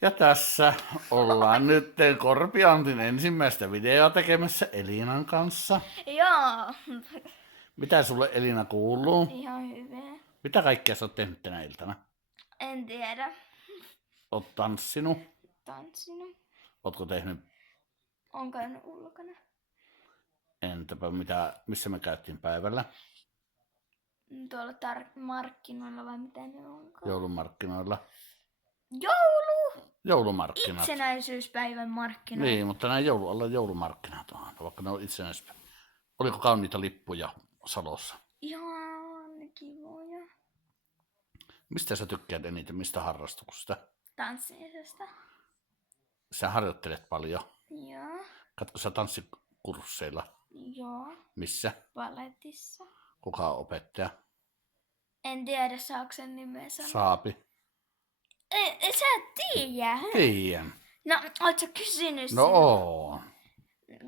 Ja tässä ollaan nyt Korpiantin ensimmäistä videoa tekemässä Elinan kanssa. Joo. Mitä sulle Elina kuuluu? Ihan hyvä. Mitä kaikkea sä oot tehnyt tänä iltana? En tiedä. Oot tanssinut? Tanssinut. Ootko tehnyt, On käynyt ulkona. entäpä missä me käyttiin päivällä? Tuolla markkinoilla vai mitä ne onkaan? Joulumarkkinoilla. Joulu! Joulumarkkinat. Itsenäisyyspäivän markkinat. Niin, mutta näin alla joulumarkkinat on, vaikka ne on itsenäisyyspäivä. Oliko kauniita lippuja Salossa? Ihan ne kivoja. Mistä sä tykkäät eniten, mistä harrastuksesta? Tanssimisesta. Sä harjoittelet paljon. Joo. Katko sä tanssikursseilla? Joo. Missä? Balletissa. Kuka on opettaja? En tiedä saako sen nimeä sanoa. Saapi. Sä et tiedä. Tiedän. No, oot sä kysynyt No oo.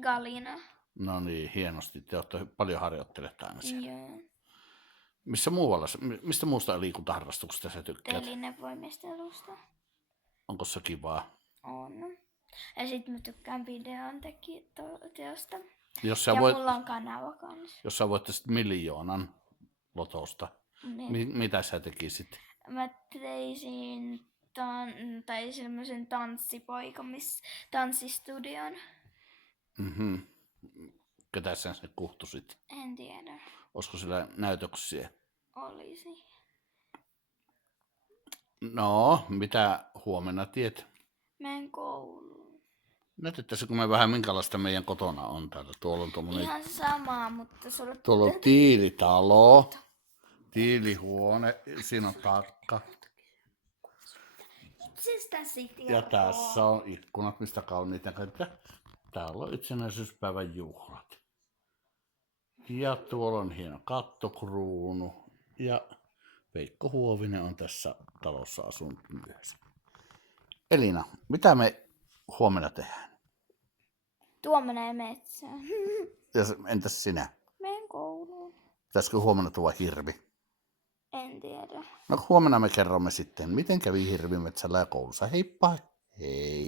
Galina. No niin, hienosti. Te olette paljon harjoittelet aina siellä. Joo. Mistä muusta liikuntaharrastuksesta sä tykkäät? Telinevoimistelusta. Onko se kivaa? On. Ja sit mä tykkään videon teosta. Jos sä, Ja voit, mulla on kanava kans. jos sä voittaisit 1 000 000 lotosta, Niin. mitä sä tekisit? Mä teisin tai semmoisen tanssistudion. Mm-hmm. Ketä sä sinne kutsusit? En tiedä. Olisiko siellä näytöksiä? Olisi. No, mitä huomenna tiet? Menen kouluun. Näytettäisikö me vähän minkälaista meidän kotona on täällä? Tuolla on tommonen... Ihan sama, mutta sulla... Tuolla on tiilitalo, tiilihuone, siinä on takka. Itsestään siitä Ja tässä on ikkunat, mistä kauniita näkyy. Täällä on itsenäisyyspäivän juhlat. Ja tuolla on hieno kattokruunu. Ja Veikko Huovinen on tässä talossa asunut myös. Elina, mitä me huomenna tehdään? Tuo menee metsään. Ja entäs sinä? Menen kouluun. Pitäisikö huomenna tuoda hirvi? En tiedä. No huomenna me kerromme sitten, miten kävi hirvimetsällä ja koulussa. Heippa! Hei!